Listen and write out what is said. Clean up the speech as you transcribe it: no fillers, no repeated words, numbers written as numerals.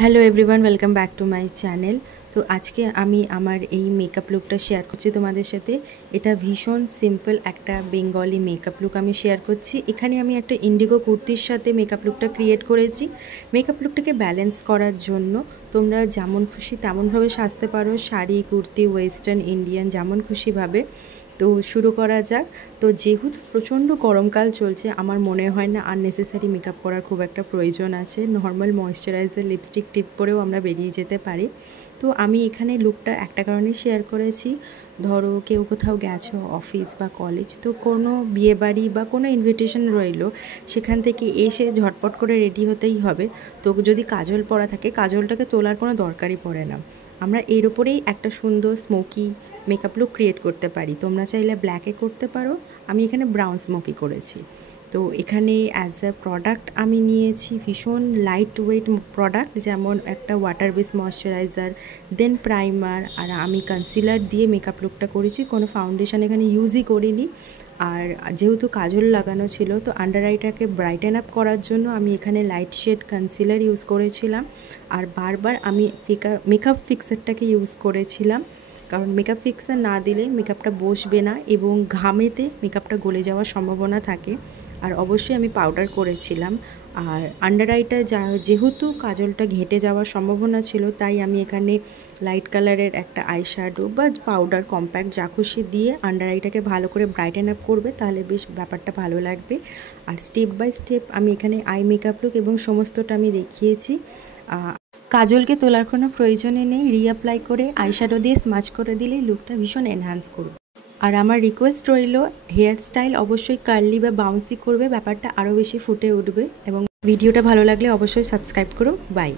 Hello everyone, welcome back to my channel. তো আজকে আমি আমার এই মেকআপ লুকটা শেয়ার করছি তোমাদের সাথে। এটা ভীষণ সিম্পল একটা বেঙ্গলি মেকআপ লুক আমি শেয়ার করছি। এখানে আমি একটা ইন্ডিগো কুর্তির সাথে মেকআপ লুকটা ক্রিয়েট করেছি। মেকআপ লুকটাকে ব্যালেন্স করার জন্য তোমরা যেমন খুশি তেমনভাবে সাজতে পারো, শাড়ি, কুর্তি, ওয়েস্টার্ন, ইন্ডিয়ান, যেমন খুশিভাবে। তো শুরু করা যাক। তো যেহেতু প্রচণ্ড গরমকাল চলছে, আমার মনে হয় না আননেসেসারি মেকআপ করার খুব একটা প্রয়োজন আছে। নর্মাল ময়েশ্চারাইজার, লিপস্টিক টিপ পরেও আমরা বেরিয়ে যেতে পারি। তো আমি এখানে লুকটা একটা কারণে শেয়ার করেছি, ধরো কেউ কোথাও গেছো অফিস বা কলেজ, তো কোনো বিয়েবাড়ি বা কোনো ইনভিটেশন রইলো, সেখান থেকে এসে ঝটপট করে রেডি হতেই হবে। তো যদি কাজল পরা থাকে, কাজলটাকে তোলার কোনো দরকারই পড়ে না। আমরা এর উপরেই একটা সুন্দর স্মোকি মেকআপ লুক ক্রিয়েট করতে পারি। তোমরা চাইলে ব্ল্যাকে করতে পারো, আমি এখানে ব্রাউন স্মোকি করেছি। তো এখানে অ্যাজ আ প্রোডাক্ট আমি নিয়েছি ভীষণ লাইট ওয়েট প্রোডাক্ট, যেমন একটা ওয়াটার বেস ময়শ্চারাইজার, দেন প্রাইমার, আর আমি কনসিলার দিয়ে মেকআপ লুকটা করেছি। কোনো ফাউন্ডেশন এখানে ইউজই করিনি। আর যেহেতু কাজল লাগানো ছিল, তো আন্ডার আইটাকে ব্রাইটেন আপ করার জন্য আমি এখানে লাইট শেড কনসিলার ইউজ করেছিলাম। আর বারবার আমি মেকআপ ফিক্সারটাকে ইউজ করেছিলাম, কারণ মেকআপ ফিক্সার না দিলে মেকআপটা বসবে না এবং ঘামেতে মেকআপটা গলে যাওয়ার সম্ভাবনা থাকে। আর অবশ্যই আমি পাউডার করেছিলাম। আর আন্ডার আইটা যেহেতু কাজলটা ঘেঁটে যাওয়ার সম্ভাবনা ছিল, তাই আমি এখানে লাইট কালারের একটা আইশ্যাডো বা পাউডার কম্প্যাক্ট যা খুশি দিয়ে আন্ডার আইটাকে ভালো করে ব্রাইটেন আপ করবে, তাহলে বেশ ব্যাপারটা ভালো লাগবে। আর স্টেপ বাই স্টেপ আমি এখানে আই মেকআপ লুক এবং সমস্তটা আমি দেখিয়েছি। কাজলকে তোলার কোনো প্রয়োজনই নেই, রিঅ্যাপ্লাই করে আইশ্যাডো দিয়ে স্মাচ করে দিলেই লুকটা ভীষণ এনহ্যান্স করবে। আর আমার রিকোয়েস্ট রইল, হেয়ার স্টাইল অবশ্যই কার্লি বা বাউন্সি করবে, ব্যাপারটা আরও বেশি ফুটে উঠবে। এবং ভিডিওটা ভালো লাগলে অবশ্যই সাবস্ক্রাইব করো। বাই।